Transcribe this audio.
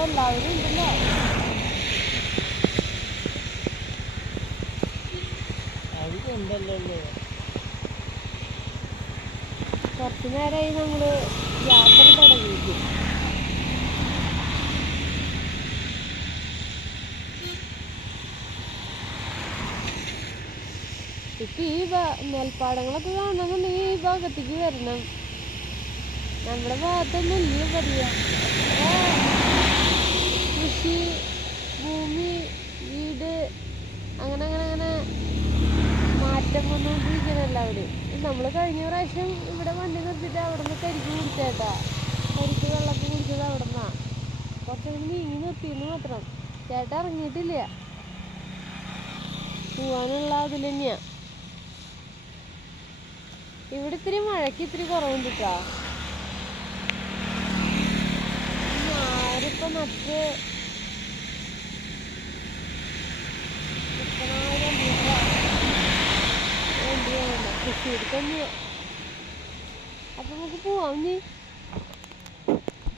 ഇപ്പൊ എല്ലാവരും ഉണ്ടല്ലേ. കുറച്ചു നേരമായി നമ്മള് യാത്ര തുടങ്ങിയിട്ട്. ഇപ്പൊ ഈ നെൽപ്പാടങ്ങളൊക്കെ കാണണമെന്നുണ്ടെങ്കിൽ ഈ ഭാഗത്തേക്ക് വരണം. നമ്മുടെ ഭാഗത്തൊന്നും ഇല്ല പറയാ. കൃഷി ഭൂമി വീട് അങ്ങനെ അങ്ങനെ അങ്ങനെ മാറ്റം വന്നുകൊണ്ടിരിക്കണല്ല അവിടെ. നമ്മൾ കഴിഞ്ഞ പ്രാവശ്യം ഇവിടെ വണ്ടി നിർത്തിയിട്ട് അവിടെ നിന്ന് കരിക്ക് കുടിച്ചേട്ടാ. കരിക്ക് വെള്ളമൊക്കെ കുടിച്ചത് അവിടെ നിന്നാ. കുറച്ചങ്ങനെ നീങ്ങി നിർത്തിയെന്ന് മാത്രം. ചേട്ടാ ഇറങ്ങിയിട്ടില്ല. പോവാനുള്ള അതിൽ തന്നെയാ. ഇവിടെ ഇത്തിരി മഴയ്ക്ക് ഇത്തിരി കുറവുണ്ട് കേട്ടാ. ഞാനിപ്പോ നട്ട് 10,000 രൂപ വേണ്ടിയാണ് കൃഷിയിൽ തന്നെയാ. അപ്പൊ നമുക്ക് പോവാം നീ.